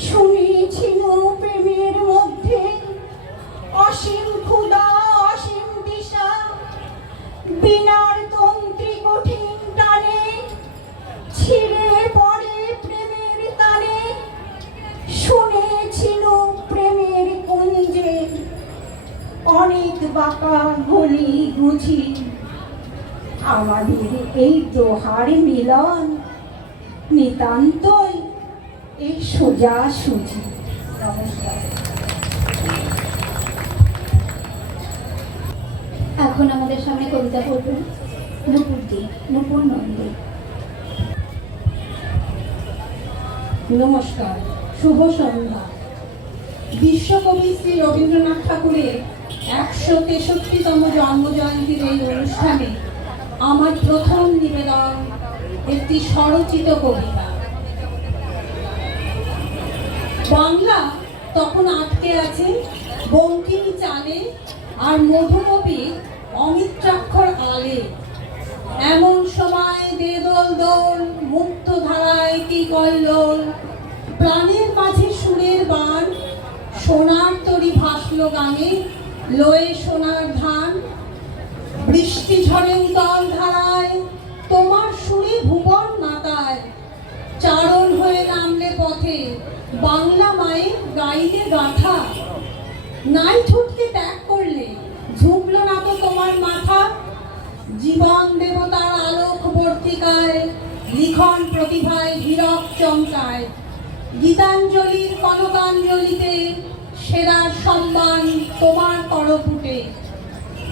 শুনেছিনু প্রেমের মধ্যে অসীম ক্ষুধা অসীম দিশা। বিনার তন্ত্রী কঠিন টানে ছিঁড়ে পড়ে প্রেমের টানে। শুনেছিল প্রেমের কুঞ্জে অনেক বাঁকা গলি গুঝি। আমাদের এই দোহার মিলন, নিতান্তই এই সোজাসুজি। নমস্কার। এখন আমাদের সামনে কবিতা পড়বেন নূপুর নন্দী। নমস্কার, শুভ সন্ধ্যা। বিশ্বকবি শ্রী রবীন্দ্রনাথ ঠাকুরের 163তম জন্মজয়ন্তীর এই অনুষ্ঠানে আমার প্রথম নিবেদন একটি স্বরচিত কবিতা। বাংলা তখন আটকে আছে বঙ্কিনী চালে আর মধুমতি অমিত্রাক্ষর আলে। এমন সময় দে দোল দোল, মুক্ত ধারায় কি কল্লোল। প্রাণের মাঝে সুরের বান, সোনার তরি ভাসলো গানে, লয়ে সোনার ধান। বৃষ্টি ঝড়ে উতল ধারায়, তোমার সুরে ভুবন নাতায়। চারণ হয়ে নামলে পথে, বাংলা মায়ের গাইলে গাথা। নাই ছুটকে ত্যাগ করলে, ঝুঁকলো না তো তোমার মাথা। জীবন দেবতার আলোক বর্তিকায়, লিখন প্রতিভায় হীরক লঙ্কায়, গীতাঞ্জলির কনকাঞ্জলিতে সেরা সম্মান তোমার করপুটে।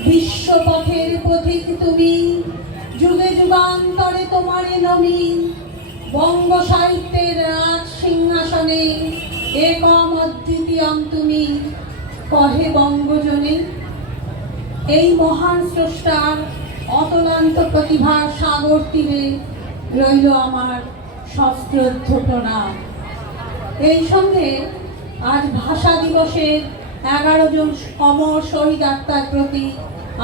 বিশ্বপথের পথিক তুমি, যুগে যুগান্তরে তোমারে নমি। বঙ্গ সাহিত্যের রাজ সিংহাসনে একম অদ্বিতীয়ম তুমি, কহে বঙ্গজনে। এই মহান স্রষ্টার অতলান্ত প্রতিভার সাগর তীরে রইল আমার সশ্রদ্ধ প্রণাম। এই সঙ্গে আজ ভাষা দিবসের 11 জন অমর শহীদ আত্মার প্রতি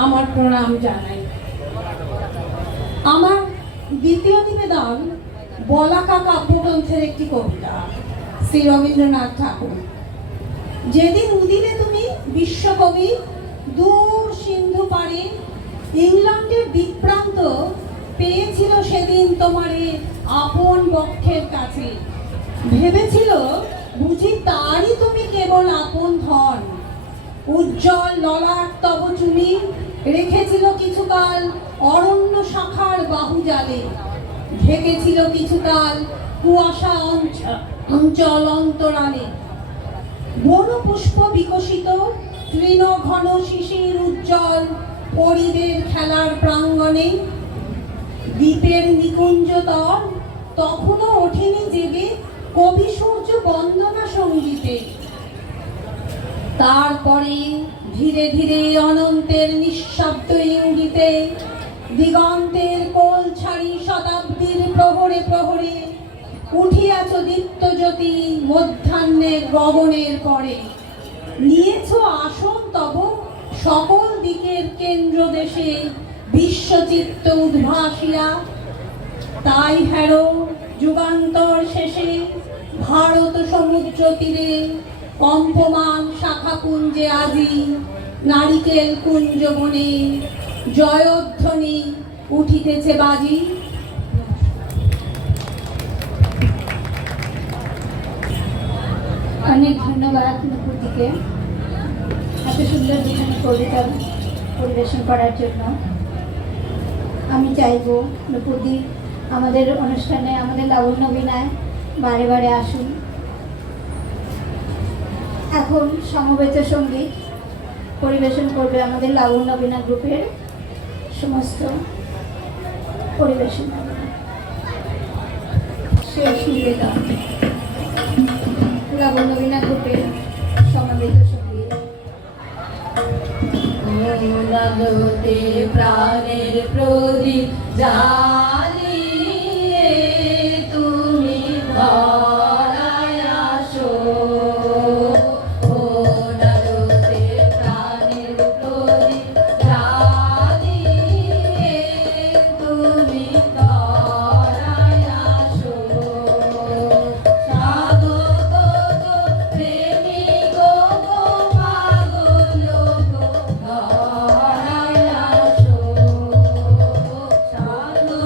আমার প্রণাম জানাই। আমার দ্বিতীয় নিবেদন বলাকা কাব্যগ্রন্থের একটি কবিতা, শ্রী রবীন্দ্রনাথ ঠাকুর। যেদিন উদিলে তুমি বিশ্বকবি, দূর সিন্ধু পারে ইংল্যান্ডের দ্বীপ্রান্ত পেয়েছিল সেদিন তোমারে আপন বক্ষের কাছে। ভেবেছিল বুঝি তারই তুমি কেবল আপন ধন। উজ্জ্বল ললাট তব চুনি রেখেছিল কিছুকাল অরণ্য শাখার বাহুজালে। ঢেকেছিল কিছুকাল কুয়াশা অঞ্চল অন্তরালে। বন পুষ্প বিকশিত তৃণ ঘন শিশির উজ্জ্বল পরিবের খেলার প্রাঙ্গণে। দ্বীপের নিকুঞ্জ তর তখনও ওঠেনি জেগে কবি সূর্য বন্দনা সঙ্গীতে। তারপরে ধীরে ধীরে অনন্তের নিঃশব্দ ইঙ্গিতে দিগন্তের কোল ছাড়ি শতাব্দীর প্রহরে প্রহরে উঠিয়াছ দীপ্ত জ্যোতি মধ্যাহ্নের গগনের পরে। নিয়েছ আসন তব সকল দিকের কেন্দ্র দেশে বিশ্বচিত্ত উদ্ভাসিয়া। তাই হেরো যুগান্তর শেষে ভারত সমুদ্র তীরে কম্পমান শাখা কুঞ্জে আজি নারিকেল কুঞ্জ বনে জয়ধ্বনি উঠিতেছে বাজি। অনেক ধন্যবাদ নুপুরদিকে এত সুন্দর দুখানি কবিতা পরিবেশন করার জন্য। আমি চাইব নুপুরদি আমাদের অনুষ্ঠানে, আমাদের লাবণ্য বীণায় বারে বারে আসুন। এখন সমবেত সঙ্গীত পরিবেশন করবে আমাদের লাবণ্য বীণা গ্রুপের সমস্ত পরিবেশন। শেষ নিবেদন লাবণ্য বীণা গ্রুপের সমবেত সঙ্গীত। আলোতে প্রাণের প্রদীপ জ্বালিয়ে তুমি ধরায় আসো। ও আলোতে প্রাণের প্রদীপ জ্বালিয়ে তুমি ধরায় আসো। সাধো গো প্রেমিক গো পাগল গো ধরায় আসো। সাধো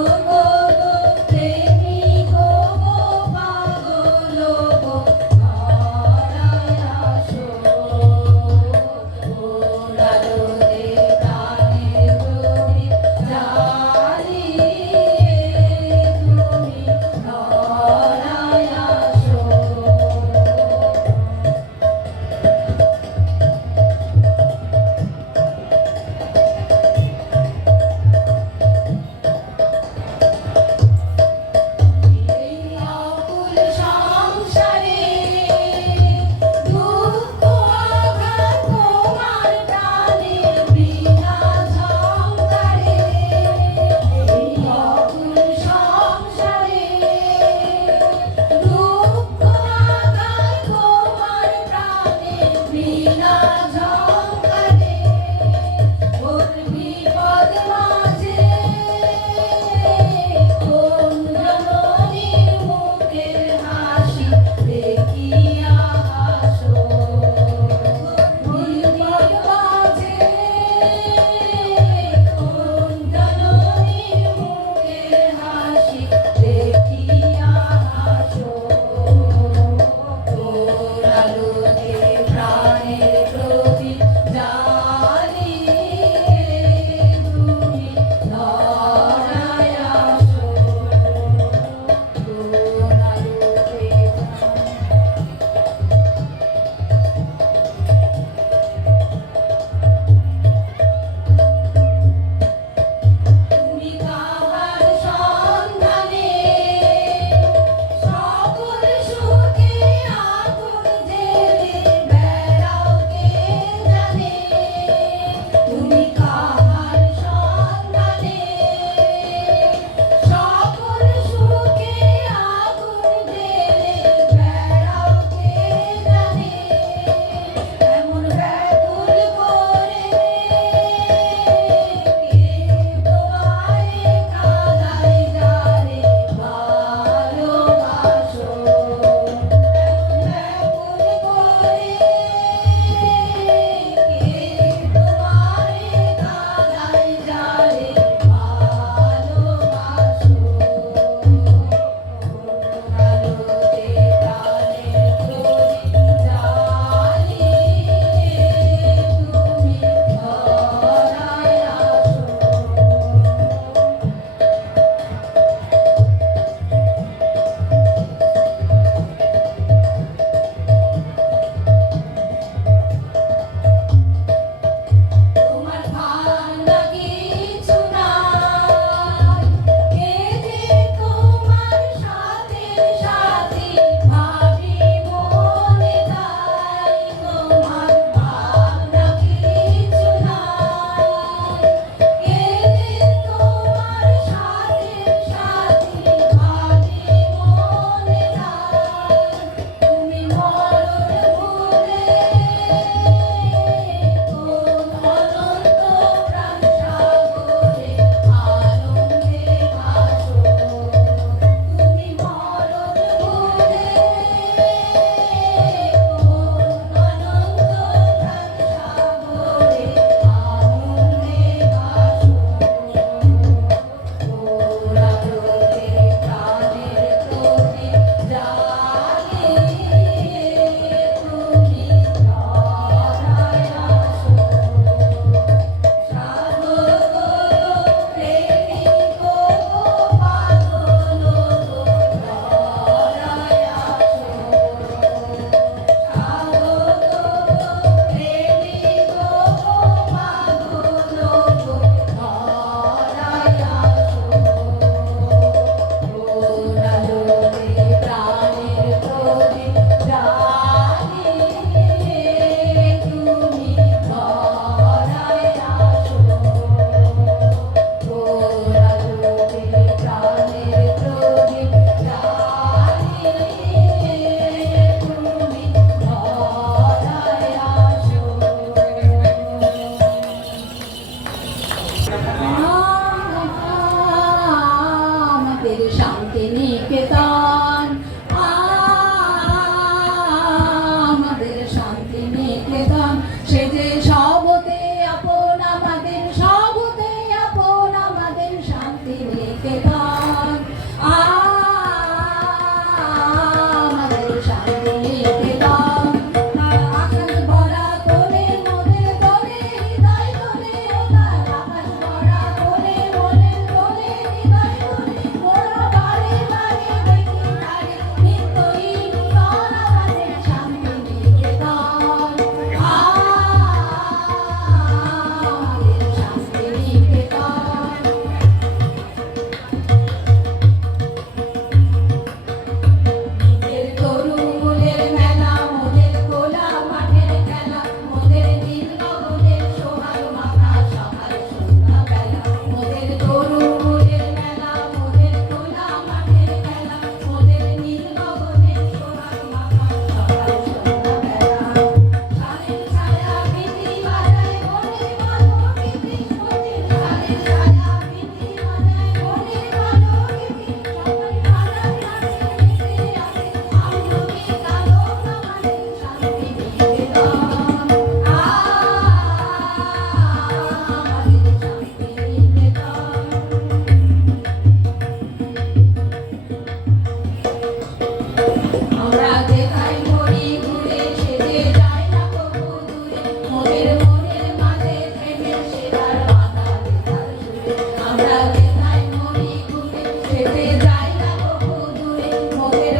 আমরা যেথায় মরি ঘুরে সেজে যাই না কবু দূরে মনের মাঝে থেমে সে তার বাধা যেথার সুরে আমরা যেথায় মরি ঘুরে সেজে যাই না কবু দূরে মনের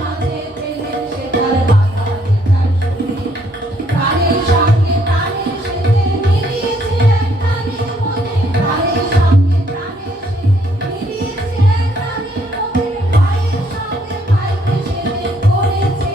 মাঝে থেমে সে তার বাধা যেথার সুরে প্রাণের সঙ্গে প্রাণের সেজে মিলিয়েছে এক প্রাণের মনে প্রাণের সঙ্গে প্রাণের সেজে মিলিয়েছে এক প্রাণের মনে ভাইয়ের সঙ্গে ভাইকে সেজে করেছে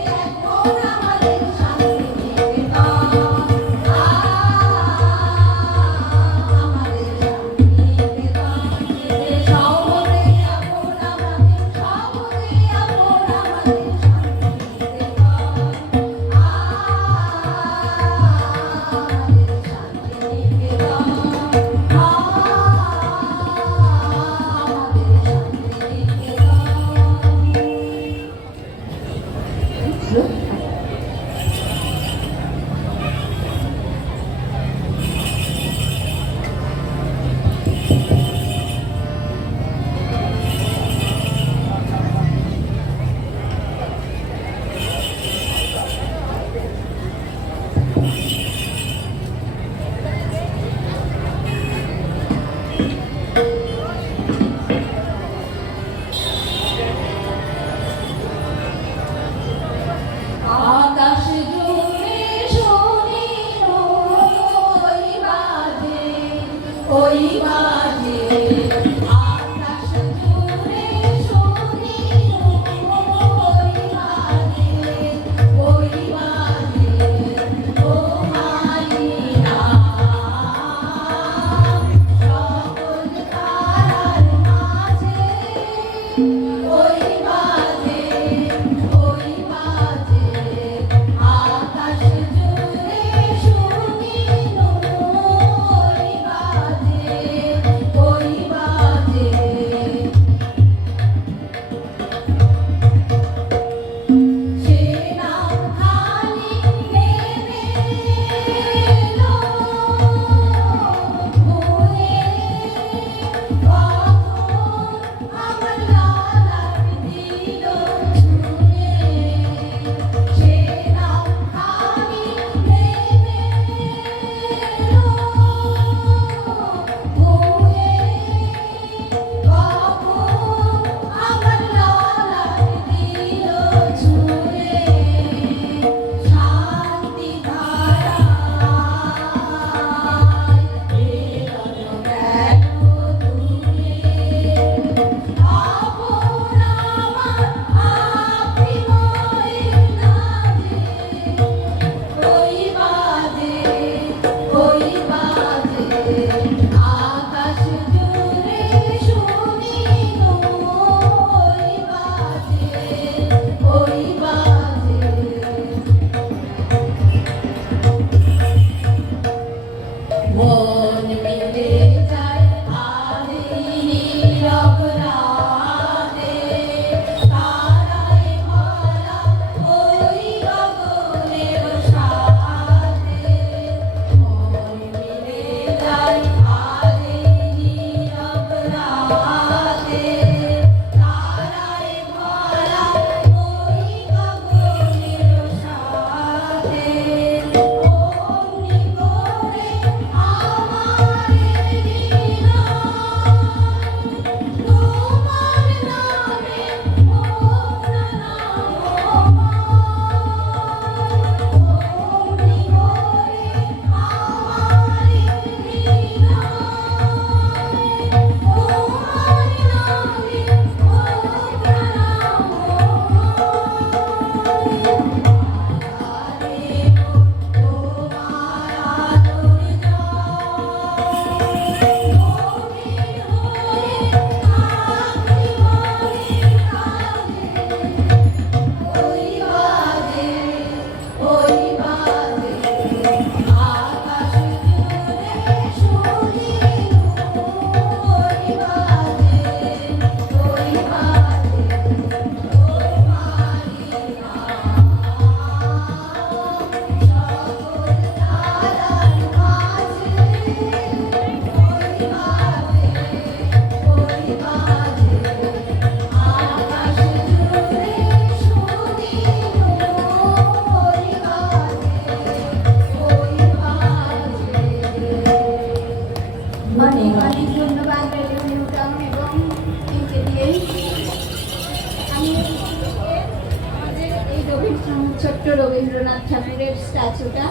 ছোট্ট রবীন্দ্রনাথ ঠাকুরের স্ট্যাচুটা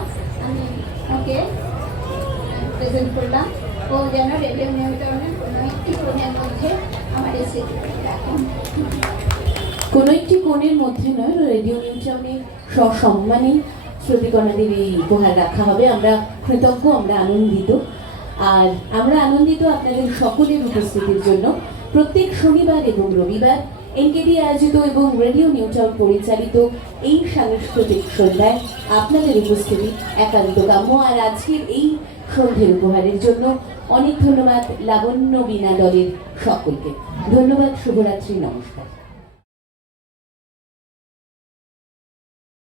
আমি ওকে প্রেজেন্ট করলাম। ও যেন রেডিও নিউটনের কোনো একটি কোণের মধ্যে আমার এই স্মৃতিটা রাখেন। কোনো একটি কোণের মধ্যে নয়, রেডিও নিউটাউনে সসম্মানে শ্রুতিকণাদের এই উপহার রাখা হবে। আমরা কৃতজ্ঞ, আমরা আনন্দিত। আর আমরা আনন্দিত আপনাদের সকলের উপস্থিতির জন্য। প্রত্যেক শনিবার এবং রবিবার এনকেডি আয়োজিত এবং রেডিও নিউটাউন পরিচালিত এই সাংস্কৃতিক সন্ধ্যায় আপনাদের উপস্থিতি একান্ত কাম্য। আর আজকের এই সন্ধ্যের উপহারের জন্য অনেক ধন্যবাদ লাবণ্য বীণা দলের সকলকে। ধন্যবাদ, শুভরাত্রি, নমস্কার।